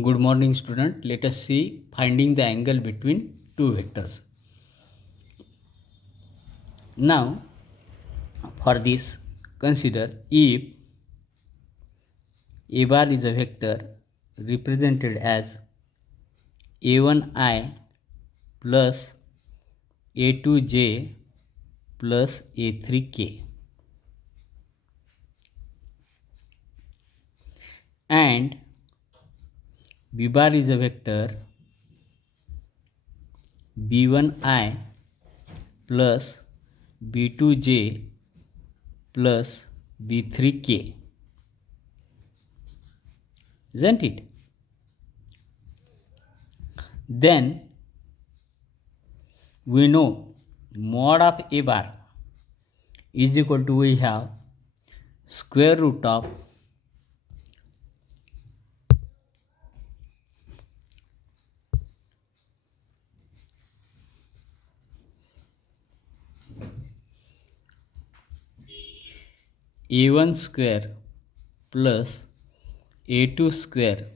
Good morning, student. Let us see finding the angle between two vectors. Now, for this, consider if a bar is a vector represented as a1i plus a2j plus a3k, and b bar is a vector b1i plus b2j plus b3k, isn't it? Then we know mod of a bar is equal to, we have square root of a1 square plus a2 square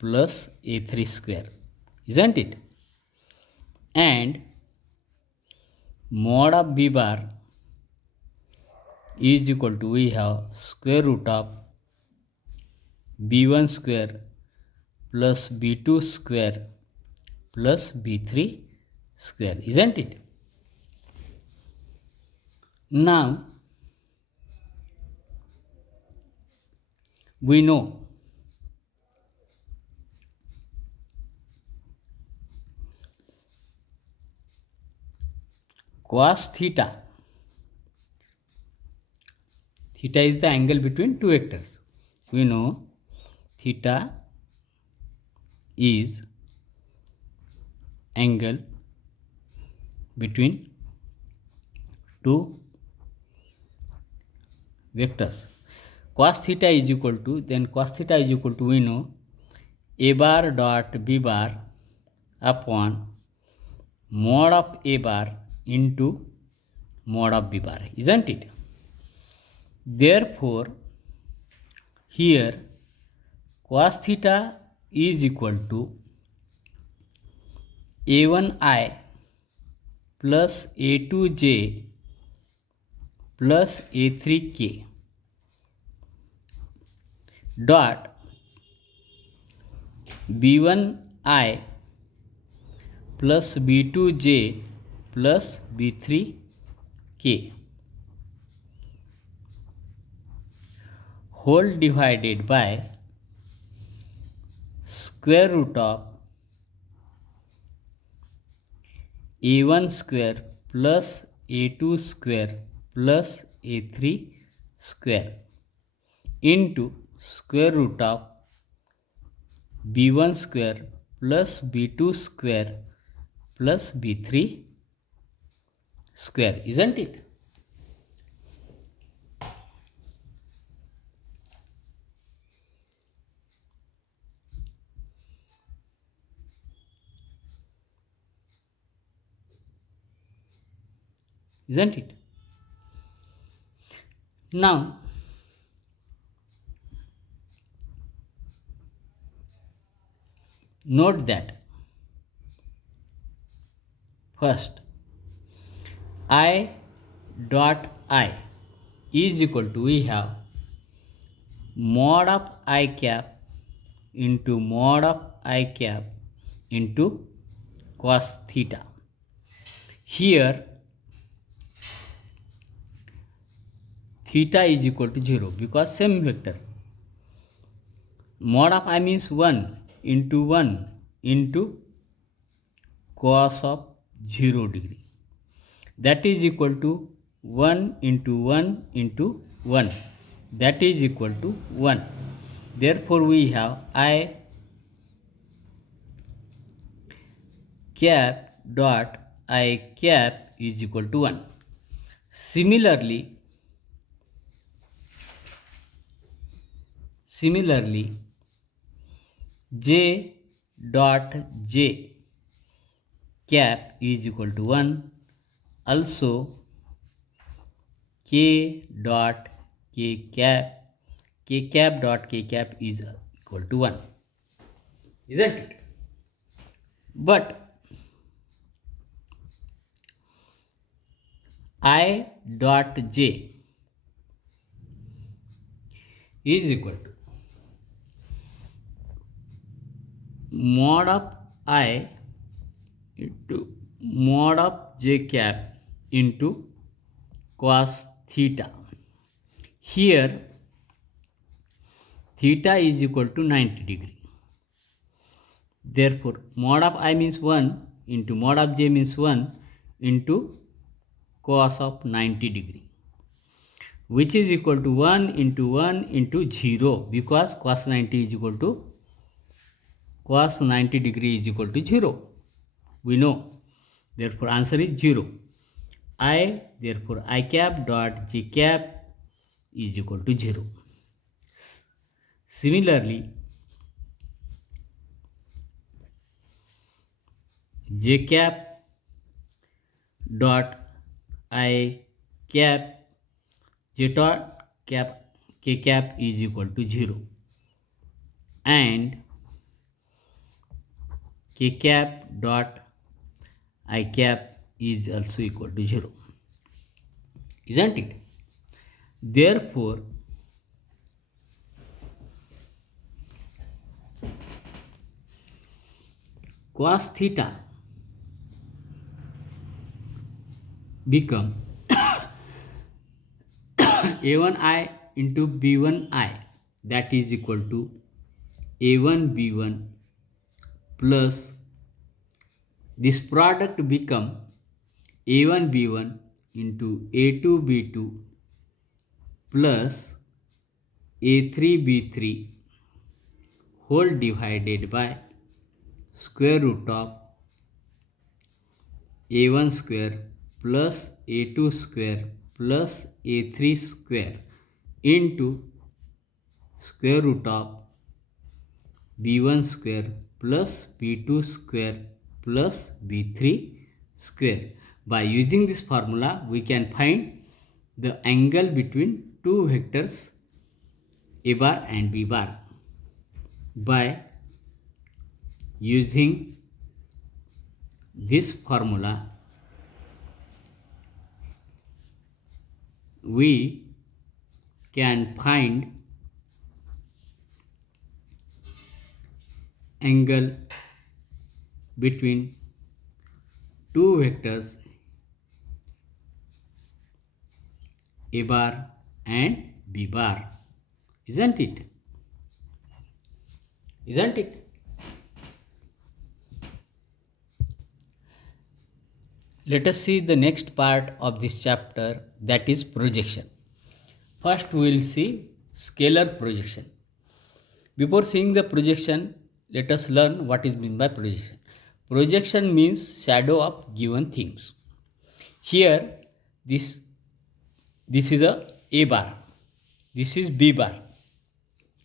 plus a3 square, isn't it? And mod of b bar is equal to, we have square root of b1 square plus b2 square plus b3 square, isn't it? Now we know cos theta is the angle between two vectors. We know theta is angle between two vectors. Cos theta is equal to, we know a bar dot b bar upon mod of a bar into mod of b bar, isn't it? Therefore, here cos theta is equal to a1i plus a2j plus a3k dot b1i plus b2j plus b3k whole divided by square root of a1 square plus a2 square plus a3 square into square root of b1 square plus b2 square plus b3 square, isn't it? Isn't it? Now, note that first I dot I is equal to, we have mod of I cap into mod of I cap into cos theta. Here theta is equal to 0 because same vector. Mod of I means 1 into cos of 0 degree. That is equal to 1 into 1 into 1. That is equal to 1. Therefore, we have I cap dot I cap is equal to 1. Similarly, j dot j cap is equal to 1. Also, k dot k cap dot k cap is equal to 1. isn't it? But I dot j is equal to mod of I into mod of j cap into cos theta. Here theta is equal to 90 degree. Therefore, mod of I means 1 into mod of j means 1 into cos of 90 degree, which is equal to 1 into 1 into 0, because cos 90 is equal to cos 90 degree is equal to 0. We know. Therefore, answer is 0. Therefore, I cap dot j cap is equal to 0. Similarly, j cap dot I cap j dot cap k cap is equal to 0, and k cap dot I cap is also equal to 0, isn't it? Therefore, cos theta become a1i into b1i, that is equal to a1 b1 plus this product become a1 b1 into a2 b2 plus a3 b3 whole divided by square root of a1 square plus a2 square plus a3 square into square root of b1 square plus b2 square plus b3 square. By using this formula, we can find the angle between two vectors a bar and b bar by using this formula. We can find angle between two vectors a bar and b bar, isn't it? Isn't it? Let us see the next part of this chapter, that is projection. First we will see scalar projection. Before seeing the projection, let us learn what is meant by projection. Projection means shadow of given things. Here this is a bar, this is b bar,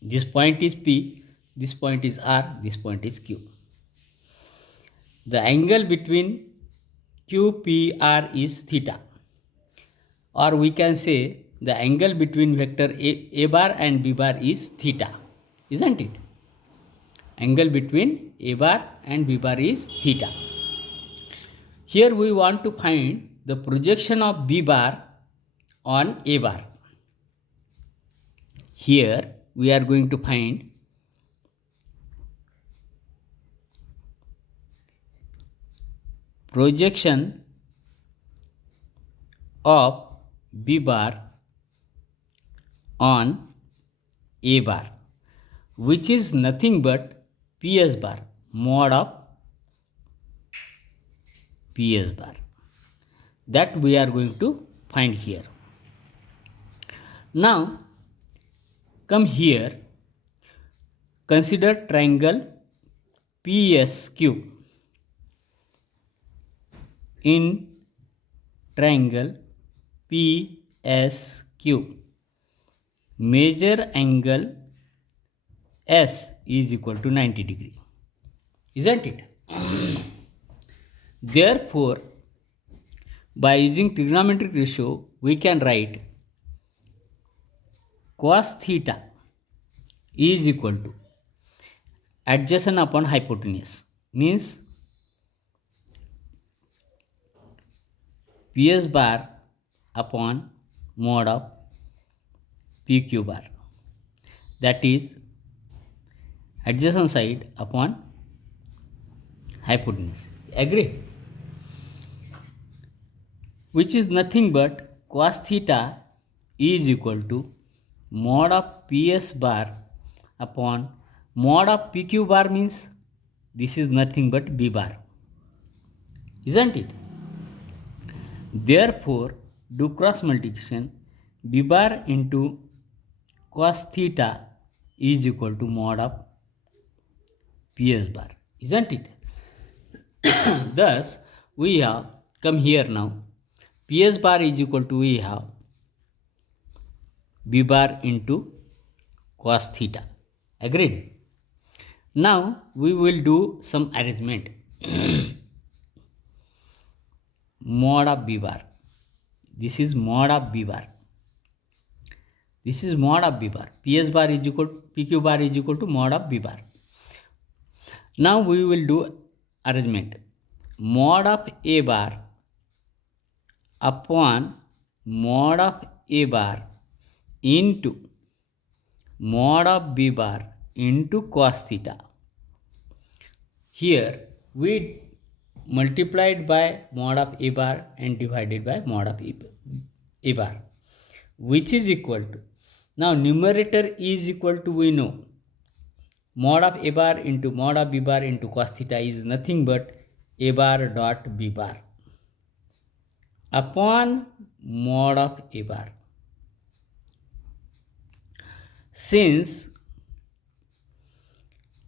this point is p, this point is r, this point is q. The angle between QPR is theta, or we can say the angle between vector a bar and b bar is theta, isn't it? Angle between a bar and b bar is theta. Here we want to find the projection of b bar on a bar. Here we are going to find projection of b bar on a bar, which is nothing but ps bar, mod of ps bar, that we are going to find here. Now come here, consider triangle PSQ. In triangle PSQ, major angle S is equal to 90 degree, isn't it? Therefore, by using trigonometric ratio, we can write cos theta is equal to adjacent upon hypotenuse means PS bar upon mod of PQ bar, that is adjacent side upon hypotenuse. Agree? Which is nothing but cos theta is equal to mod of PS bar upon mod of PQ bar, means this is nothing but B bar, isn't it? Therefore, do cross multiplication, B bar into cos theta is equal to mod of PS bar, isn't it? Thus, we have come here now. PS bar is equal to, we have B bar into cos theta. Agreed? Now, we will do some arrangement. Mod of B bar. This is mod of B bar. This is mod of B bar. PS bar is equal to, PQ bar is equal to mod of B bar. Now we will do arrangement. Mod of A bar upon mod of A bar into mod of B bar into cos theta. Here we multiplied by mod of A bar and divided by mod of A bar, which is equal to, now numerator is equal to, we know mod of A bar into mod of B bar into cos theta is nothing but A bar dot B bar upon mod of A bar. Since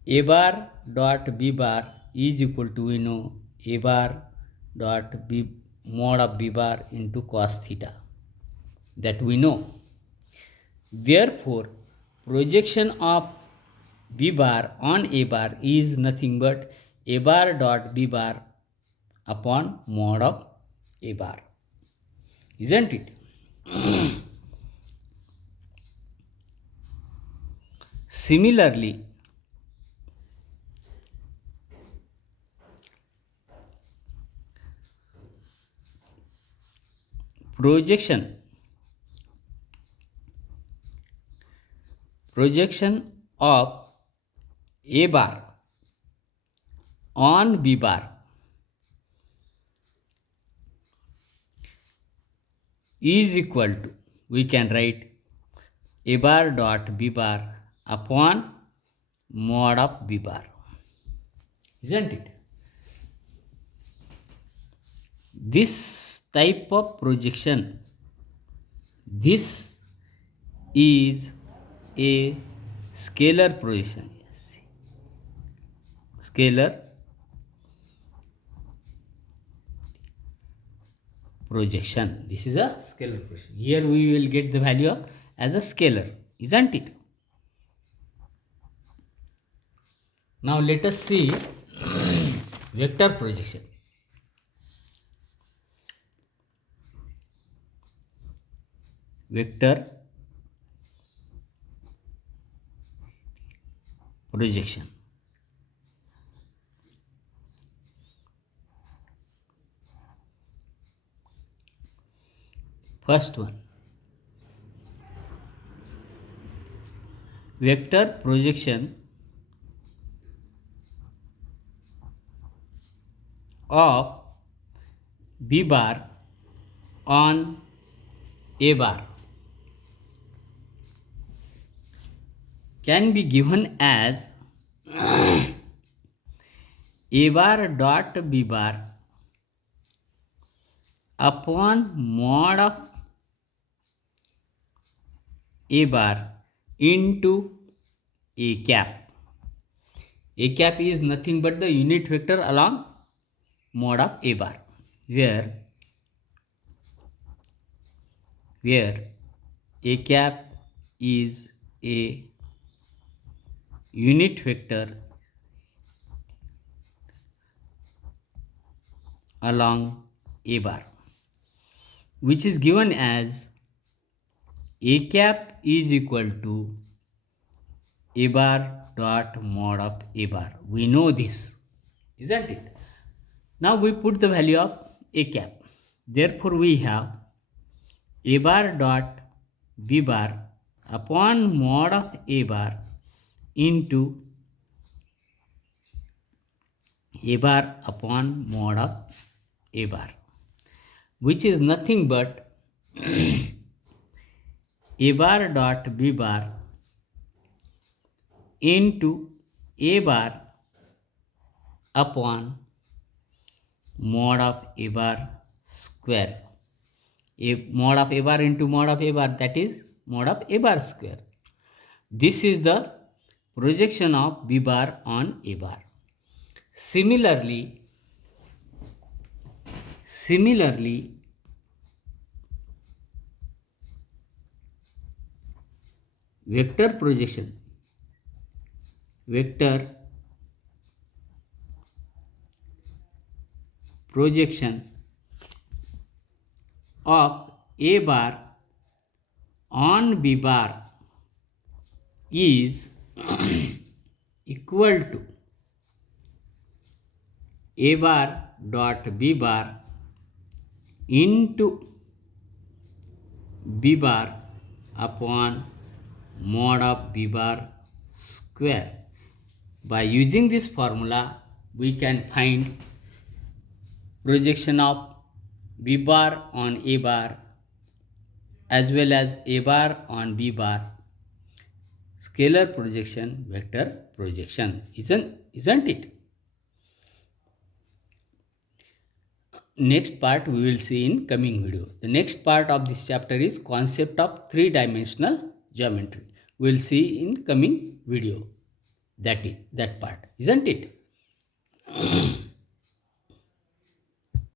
A bar dot B bar is equal to, we know A bar dot B mod of B bar into cos theta, that we know. Therefore, projection of B bar on A bar is nothing but A bar dot B bar upon mod of A bar, isn't it? Similarly, projection of A bar on B bar is equal to, we can write A bar dot B bar upon mod of B bar, isn't it? This type of projection, this is a scalar projection. Scalar projection. This is a scalar projection. Here we will get the value of as a scalar, isn't it? Now let us see vector projection. Vector projection. First one, vector projection of B bar on A bar can be given as A bar dot B bar upon mod of A bar into A cap. A cap is nothing but the unit vector along mod of A bar, where A cap is a unit vector along A bar, which is given as A cap is equal to A bar dot mod of A bar. We know this, isn't it? Now we put the value of A cap. Therefore we have A bar dot B bar upon mod of A bar into A bar upon mod of A bar, which is nothing but A bar dot B bar into A bar upon mod of A bar square. A mod of A bar into mod of A bar, that is mod of A bar square. This is the projection of B bar on A bar. Similarly, vector projection of A bar on B bar is equal to A bar dot B bar into B bar upon mod of B bar square. By using this formula, we can find projection of B bar on A bar as well as A bar on B bar, scalar projection, vector projection, isn't it? Next part we will see in coming video. The next part of this chapter is concept of three-dimensional geometry. We will see in coming video that part, isn't it?